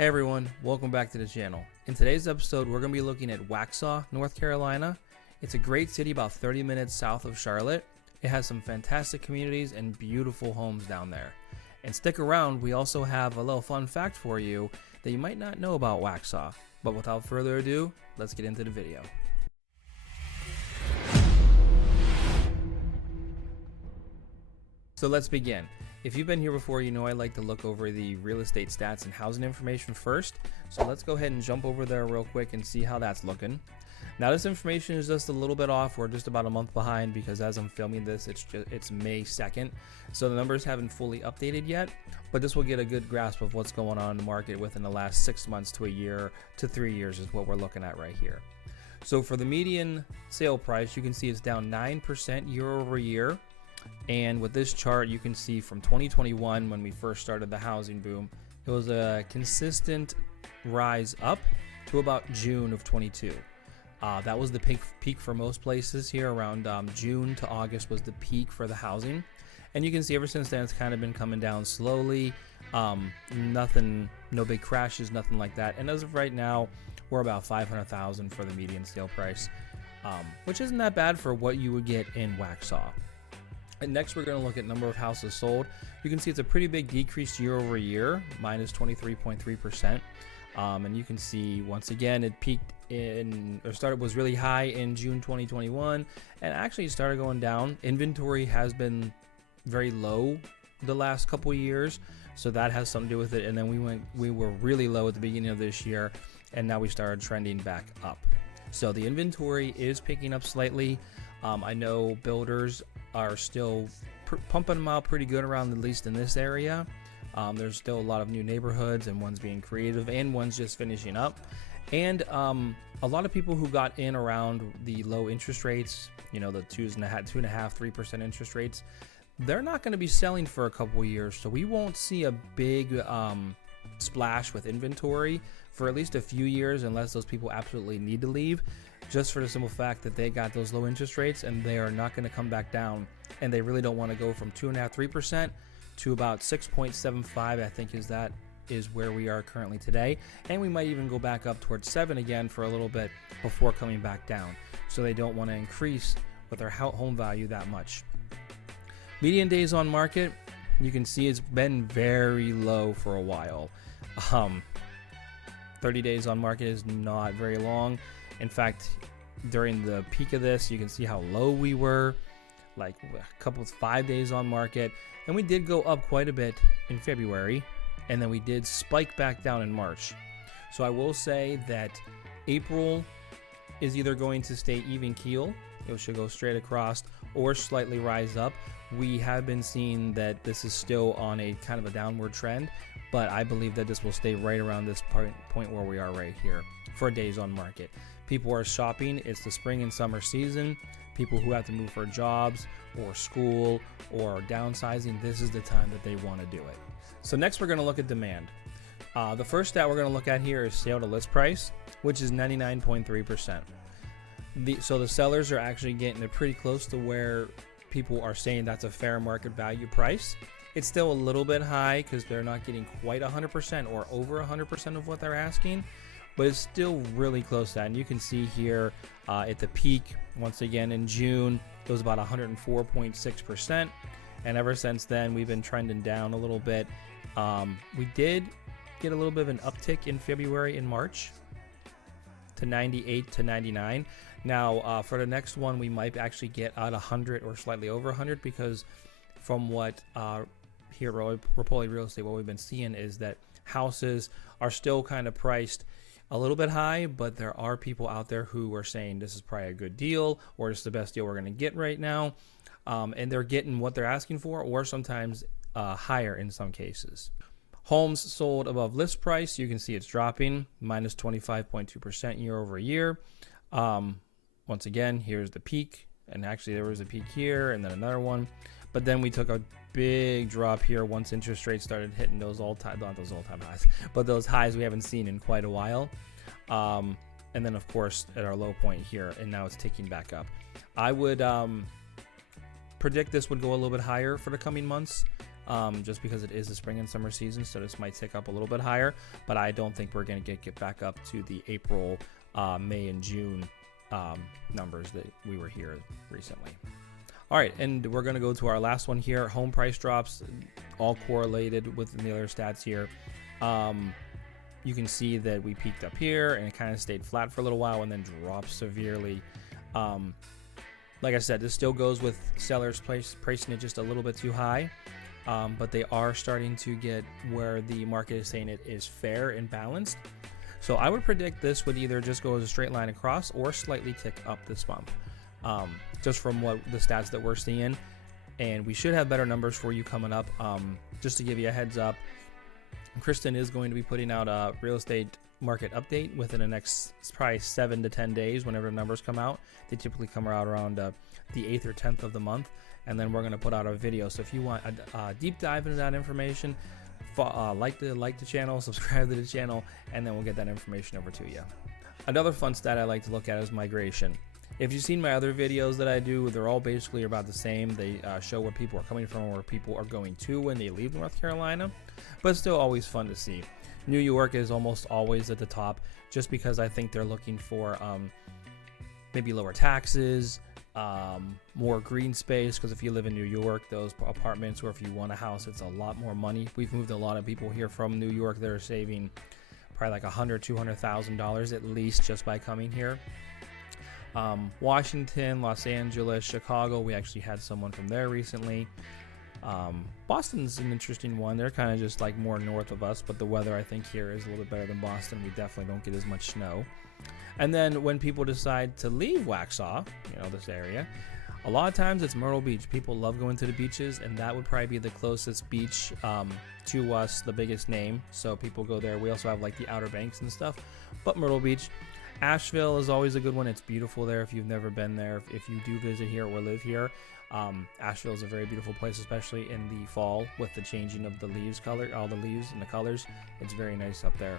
Hey everyone, welcome back to the channel. In today's episode, we're going to be looking at Waxhaw, North Carolina. It's a great city about 30 minutes south of Charlotte. It has some fantastic communities and beautiful homes down there. And stick around, we also have a little fun fact for you that you might not know about Waxhaw. But without further ado, let's get into the video. So let's begin. If you've been here before, you know I like to look over the real estate stats and housing information first. So let's go ahead and jump over there real quick and see how that's looking. Now this information is just a little bit off. We're just about a month behind because as I'm filming this, it's May 2nd. So the numbers haven't fully updated yet, but this will get a good grasp of what's going on in the market within the last 6 months to a year to 3 years is what we're looking at right here. So for the median sale price, you can see it's down 9% year over year. And with this chart, you can see from 2021, when we first started the housing boom, it was a consistent rise up to about June of 22. That was the peak for most places here. Around June to August was the peak for the housing. And you can see ever since then, it's kind of been coming down slowly. No big crashes, nothing like that. And as of right now, we're about $500,000 for the median sale price, which isn't that bad for what you would get in Waxhaw. And next, we're going to look at number of houses sold. You can see it's a pretty big decrease year over year, minus 23.3%. And you can see once again, it peaked was really high in June 2021, and actually started going down. Inventory has been very low the last couple of years, so that has something to do with it. And then we were really low at the beginning of this year, and now we started trending back up. So the inventory is picking up slightly. I know builders are still pumping them out pretty good around, at least in this area. There's still a lot of new neighborhoods and ones being creative and ones just finishing up. And a lot of people who got in around the low interest rates, you know, the 2.5%, 3% interest rates, they're not going to be selling for a couple years. So we won't see a big splash with inventory for at least a few years, unless those people absolutely need to leave, just for the simple fact that they got those low interest rates and they are not going to come back down, and they really don't want to go from 2.5%, 3% to about 6.75. I think is where we are currently today, and we might even go back up towards 7 again for a little bit before coming back down. So they don't want to increase with their home value that much. Median days on market, you can see it's been very low for a while. 30 days on market is not very long. In fact, during the peak of this, you can see how low we were, like a couple of 5 days on market. And we did go up quite a bit in February, and then we did spike back down in March. So I will say that April is either going to stay even keel, it should go straight across, or slightly rise up. We have been seeing that this is still on a kind of a downward trend, but I believe that this will stay right around this point where we are right here for days on market. People are shopping. It's the spring and summer season. People who have to move for jobs or school or downsizing, this is the time that they want to do it. So next we're going to look at demand. The first stat we're going to look at here is sale to list price, which is 99.3%. So the sellers are actually getting it pretty close to where people are saying that's a fair market value price. It's still a little bit high because they're not getting quite 100% or over 100% of what they're asking, but it's still really close to that. And you can see here at the peak, once again in June, it was about 104.6%. And ever since then, we've been trending down a little bit. We did get a little bit of an uptick in February and March to 98 to 99. Now, for the next one, we might actually get at 100 or slightly over 100, because from what here at Rapoli Real Estate, what we've been seeing is that houses are still kind of priced a little bit high, but there are people out there who are saying this is probably a good deal, or it's the best deal we're going to get right now. And they're getting what they're asking for, or sometimes higher in some cases. Homes sold above list price, you can see it's dropping, minus 25.2% year over year. Once again, here's the peak, and actually there was a peak here and then another one, but then we took a big drop here once interest rates started hitting those not those all-time highs, but those highs we haven't seen in quite a while. And then of course at our low point here, and now it's ticking back up. I would predict this would go a little bit higher for the coming months. just because it is the spring and summer season, so this might tick up a little bit higher, but I don't think we're going to get back up to the April, May, and June numbers that we were here recently. All right, and we're going to go to our last one here. Home price drops, all correlated with the other stats here. You can see that we peaked up here and it kind of stayed flat for a little while and then dropped severely. Like I said, this still goes with sellers pricing it just a little bit too high, but they are starting to get where the market is saying it is fair and balanced. So I would predict this would either just go as a straight line across or slightly tick up this month, just from what the stats that we're seeing. And we should have better numbers for you coming up. Just to give you a heads up, Kristen is going to be putting out a real estate market update within the next probably 7 to 10 days whenever the numbers come out. They typically come out around the 8th or 10th of the month, and then we're going to put out a video. So if you want a deep dive into that information, like the channel, subscribe to the channel, and then we'll get that information over to you. Another fun stat I like to look at is migration. If you've seen my other videos that I do, they're all basically about the same. They show where people are coming from, where people are going to when they leave North Carolina, but it's still always fun to see. New York is almost always at the top, just because I think they're looking for maybe lower taxes, more green space, because if you live in New York, those apartments, or if you want a house, it's a lot more money. We've moved a lot of people here from New York that are saving probably like $100,000-$200,000 at least just by coming here. Washington, Los Angeles, Chicago, we actually had someone from there recently. Boston's an interesting one. They're kind of just like more north of us, but the weather I think here is a little bit better than Boston. We definitely don't get as much snow. And then when people decide to leave Waxhaw, this area, a lot of times it's Myrtle Beach. People love going to the beaches, and that would probably be the closest beach to us, the biggest name. So people go there. We also have like the Outer Banks and stuff, but Myrtle Beach. Asheville is always a good one. It's beautiful there if you've never been there. If you do visit here or live here, Asheville is a very beautiful place, especially in the fall with the changing of the leaves color, all the leaves and the colors. It's very nice up there.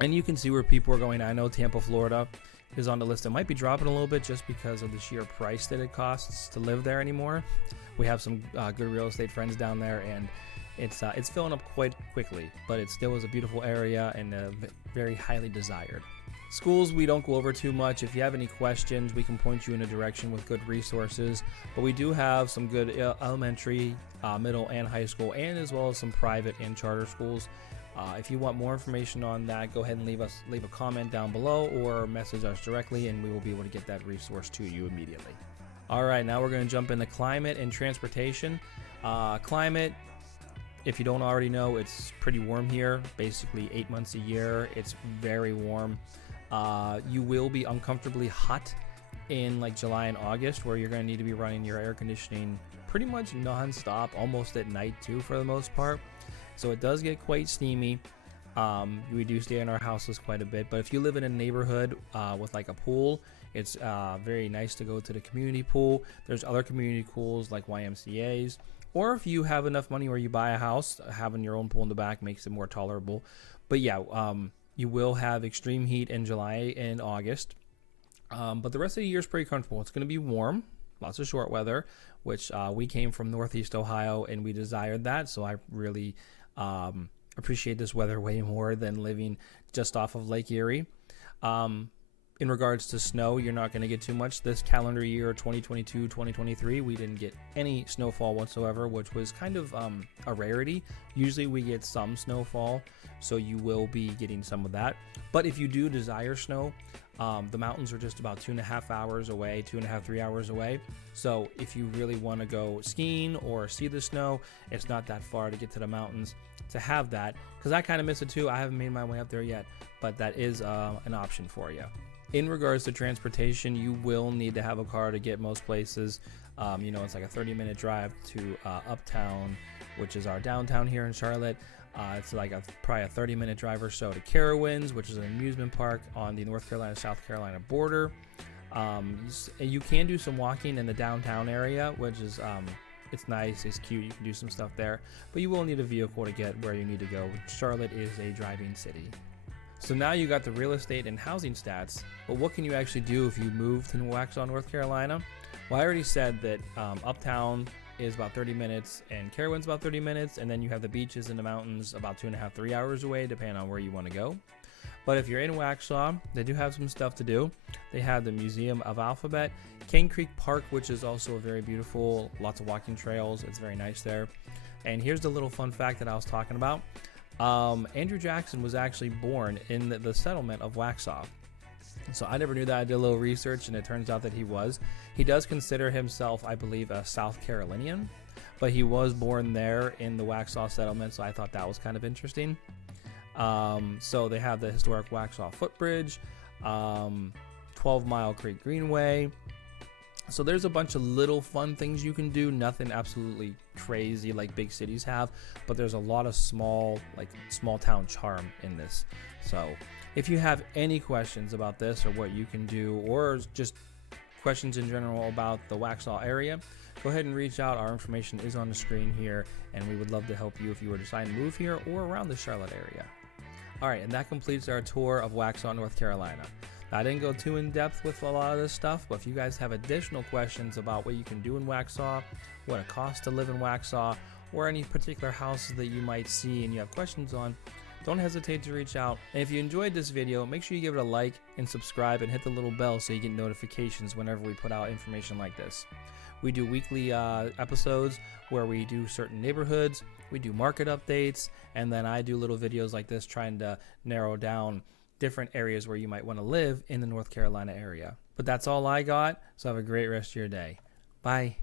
And you can see where people are going. I know Tampa, Florida is on the list. It might be dropping a little bit just because of the sheer price that it costs to live there anymore. We have some good real estate friends down there, and it's filling up quite quickly, but it still is a beautiful area and very highly desired. Schools we don't go over too much. If you have any questions, we can point you in a direction with good resources, but we do have some good elementary, middle, and high school, and as well as some private and charter schools. If you want more information on that, go ahead and leave a comment down below or message us directly, and we will be able to get that resource to you immediately. All right, now we're going to jump into climate and transportation. Climate, if you don't already know, it's pretty warm here, basically 8 months a year. It's very warm. You will be uncomfortably hot in like July and August, where you're going to need to be running your air conditioning pretty much non-stop, almost at night too for the most part. So it does get quite steamy. We do stay in our houses quite a bit, but if you live in a neighborhood with like a pool, it's very nice to go to the community pool. There's other community pools like YMCA's, or if you have enough money where you buy a house, having your own pool in the back makes it more tolerable. But yeah, you will have extreme heat in July and August, but the rest of the year is pretty comfortable. It's going to be warm, lots of short weather, which we came from Northeast Ohio and we desired that. So I really appreciate this weather way more than living just off of Lake Erie. In regards to snow, you're not going to get too much. This calendar year, 2022-2023, we didn't get any snowfall whatsoever, which was kind of a rarity. Usually we get some snowfall, so you will be getting some of that. But if you do desire snow, the mountains are just about 2.5 hours away, 3 hours away. So if you really want to go skiing or see the snow, it's not that far to get to the mountains to have that, because I kind of miss it too. I haven't made my way up there yet, but that is an option for you. In regards to transportation, you will need to have a car to get most places. It's like a 30-minute drive to Uptown, which is our downtown here in Charlotte. It's like probably a 30-minute drive or so to Carowinds, which is an amusement park on the North Carolina-South Carolina border. You can do some walking in the downtown area, which is it's nice, it's cute. You can do some stuff there, but you will need a vehicle to get where you need to go. Charlotte is a driving city. So now you got the real estate and housing stats, but what can you actually do if you move to Waxhaw, North Carolina? Well, I already said that Uptown is about 30 minutes, and Carowind's about 30 minutes, and then you have the beaches and the mountains about 2.5, 3 hours away, depending on where you want to go. But if you're in Waxhaw, they do have some stuff to do. They have the Museum of Alphabet, Cane Creek Park, which is also very beautiful, lots of walking trails. It's very nice there. And here's the little fun fact that I was talking about. Andrew Jackson was actually born in the settlement of Waxhaw. So I never knew that. I did a little research, and it turns out that he was. He does consider himself, I believe, a South Carolinian, but he was born there in the Waxhaw settlement, so I thought that was kind of interesting. So they have the historic Waxhaw footbridge, 12 Mile Creek Greenway. So there's a bunch of little fun things you can do, nothing absolutely crazy like big cities have, but there's a lot of small town charm in this. So if you have any questions about this or what you can do, or just questions in general about the Waxhaw area, go ahead and reach out. Our information is on the screen here, and we would love to help you if you were deciding to move here or around the Charlotte area. All right, and that completes our tour of Waxhaw, North Carolina. I didn't go too in depth with a lot of this stuff, but if you guys have additional questions about what you can do in Waxhaw, what it costs to live in Waxhaw, or any particular houses that you might see and you have questions on, don't hesitate to reach out. And if you enjoyed this video, make sure you give it a like and subscribe and hit the little bell so you get notifications whenever we put out information like this. We do weekly episodes where we do certain neighborhoods, we do market updates, and then I do little videos like this trying to narrow down different areas where you might want to live in the North Carolina area. But that's all I got, so have a great rest of your day. Bye.